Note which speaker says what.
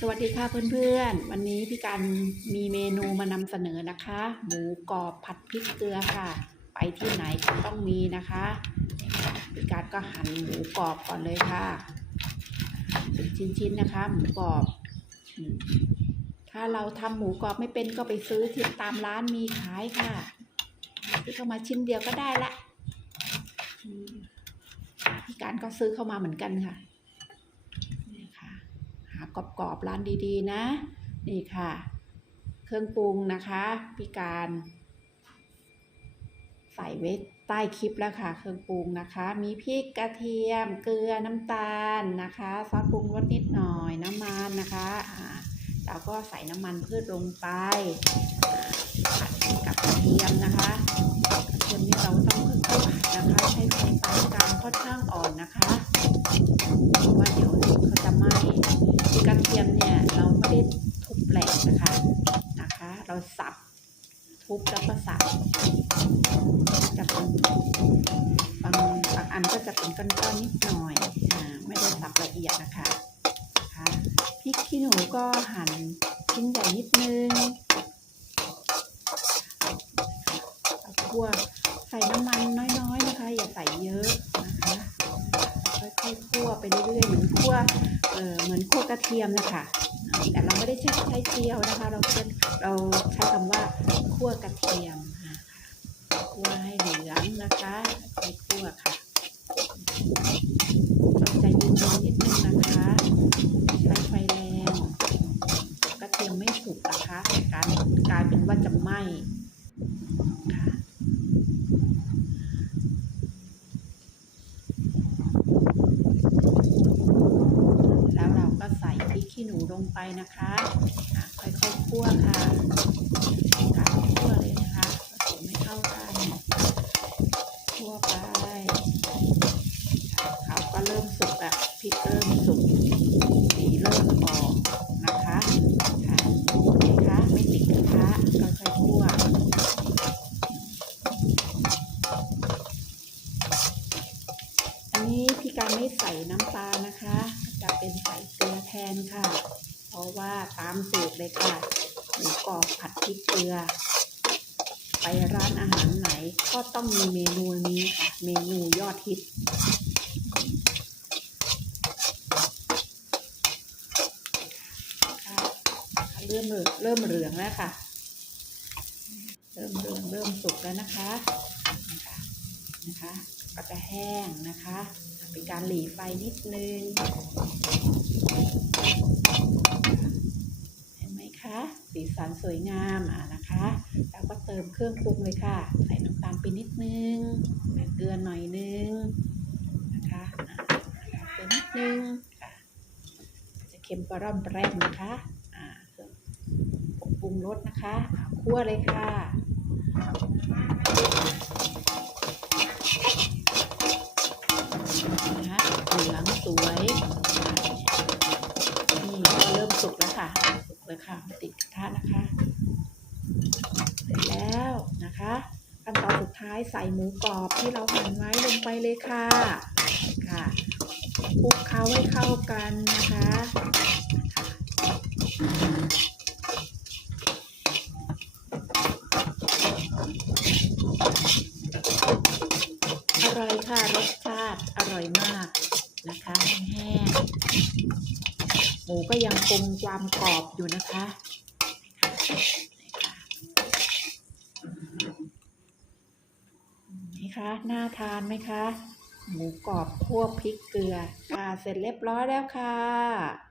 Speaker 1: สวัสดีค่ะเพื่อนๆ วันนี้พี่การมีเมนูมานำเสนอนะคะ หมูกรอบผัดพริกเกลือค่ะ ไปที่ไหนก็ต้องมีนะคะพี่การก็หั่นหมูกรอบก่อนเลยค่ะเป็นชิ้นๆนะคะ หมูกรอบ ถ้าเราทำหมูกรอบไม่เป็นก็ไปซื้อที่ตามร้านมีขายค่ะซื้อเข้ามาชิ้นเดียวก็ได้ละพี่การก็ซื้อเข้ามาเหมือนกันค่ะ กรอบๆร้านดีๆ นะ นี่ค่ะ เครื่องปรุงนะคะพี่การ ใส่ไว้ใต้คลิปแล้วค่ะ เครื่องปรุงนะคะ มีพริกกระเทียม เกลือน้ำตาลนะคะซอสปรุงรสนิดหน่อยน้ำมันนะคะอ่าเราก็ใส่น้ำมันพืชลงไปผัดกับกระเทียมนะคะกระเทียมนี่เราต้องค่อยๆผัดนะคะใช้ไฟปานกลางค่อนข้างอ่อนนะคะเพราะว่าเดี๋ยวเขาจะไหม้ ทียมเนี่ยเราไม่ได้ทุบแหลกนะคะนะคะ เราสับทุบแล้วก็สับจะเป็นบางบางอันก็จะเป็นก้อนๆนิดหน่อยอ่าไม่ได้สับละเอียดนะคะคะพริกขี้หนูก็หั่นชิ้นใหญ่นิดนึงคั่วใส่น้ำมันน้อยๆนะคะ อย่าใส่เยอะนะคะค่อยๆคั่วไปเรื่อยๆเหมือนคั่ว เออเหมือนคั่วกระเทียมนะคะแต่เราไม่ได้ใช้ใช้เจียวนะคะ เราใช้เราใช้คำว่าคั่วกระเทียมค่ะคั่วให้เหลืองนะคะค่อยคั่วค่ะต้องใจเย็นๆนิดนึงนะคะใช้ไฟแรงกระเทียมไม่สุกนะคะการกลายเป็นว่าจะไหม้ค่ะแล้วเราก็ใส่พริก ขี้หนูลงไปนะคะอะค่อยๆคั่วค่ะคั่วเลยนะคะผสมให้เข้ากันทั่วไปเขาก็เริ่มสุกแล้วพริกเริ่มสุกสีเริ่มออกนะคะค่ะนไหมคะไม่ติดกระทะค่อยๆคั่วอันนี้พี่การไม่ใส่น้ำปลานะคะ จะเป็นใส่เกลือแทนค่ะ เพราะว่าตามสูตรเลยค่ะหมูกรอบผัดพริกเกลือ ไปร้านอาหารไหนก็ต้องมีเมนูนี้ค่ะ เมนูยอดฮิตเริ่มเริ่มเหลืองแล้วค่ะ เริ่มเหลืองเริ่มสุกแล้วนะคะ นะคะ ก็จะแห้งนะคะ เป็นการหลีไฟนิดนึง เห็นไหมคะ สีสันสวยงามอะนะคะแล้วก็เติมเครื่องปรุงเลยค่ะ ใส่น้ำตาลไปนิดนึงเกลือหน่อยนึงนะคะเกลือนิดนึงค่ะจะเค็มกระร่อนแรมนะคะเครื่องปรุงรสนะคะคั่วเลยค่ะนะคะเหลือง สวยนี่ก็เริ่มสุกแล้วค่ะ สุกเลยค่ะติดกระทะนะคะเสร็จแล้วนะคะขั้นตอนสุดท้ายใส่หมูกรอบที่เราหั่นไว้ลงไปเลยค่ะค่ะคลุกเคล้าให้เข้ากันนะคะอร่อยค่ะรสชาติอร่อยมากนะคะแห้งๆ หมูก็ยังคงความกรอบอยู่นะคะนี่ค่ะน่าทานไหมคะ หมูกรอบคั่วพริกเกลือค่ะเสร็จเรียบร้อยแล้วค่ะ